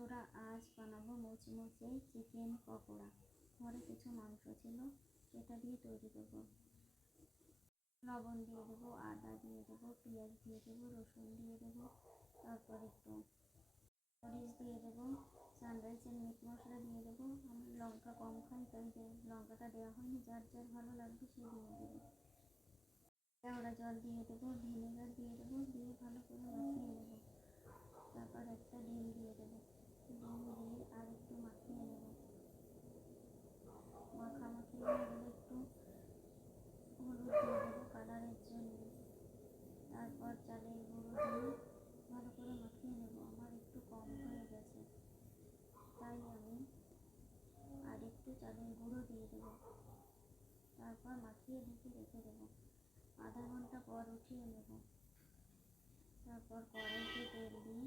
বন্ধুরা, আজ বানাবো মুচমুচে চিকেন পকোড়া। ঘরে কিছু মাংস ছিল, সেটা দিয়ে তৈরি করব। লবণ দিয়ে দেবো, আদা দিয়ে দেবো, পেঁয়াজ দিয়ে দেবো, রসুন দিয়ে দেবো, তারপর একটু মরিচ দিয়ে দেবো, সানরাইসের মিট মশলা দিয়ে দেবো। আমি লঙ্কা কম খাই, তাই লঙ্কাটা দেওয়া হয়নি। যার যার ভালো লাগবে সে দিয়ে দেবে। কেওড়া জল দিয়ে দেবো, ভিনেগার দিয়ে দেবো, দিয়ে ভালো করে মাখিয়ে নেবো। তারপর একটা ডিম দিয়ে দেবো, ডিম দিয়ে আর একটু মাখিয়ে নেব। মাখামাখি হয়ে গেলে একটু হলুদ দিয়ে দেবো কালারের জন্য। তারপর চালের গুঁড়ো দিয়ে ভালো করে মাখিয়ে নেব। আমার একটু কম হয়ে গেছে, তাই আমি আর একটু চালের গুঁড়ো দিয়ে দেবো। তারপর মাখিয়ে ঢেকে রেখে দেবো। আধা ঘন্টা পর উঠিয়ে নেব। তারপর কড়াইতে তেল দিয়ে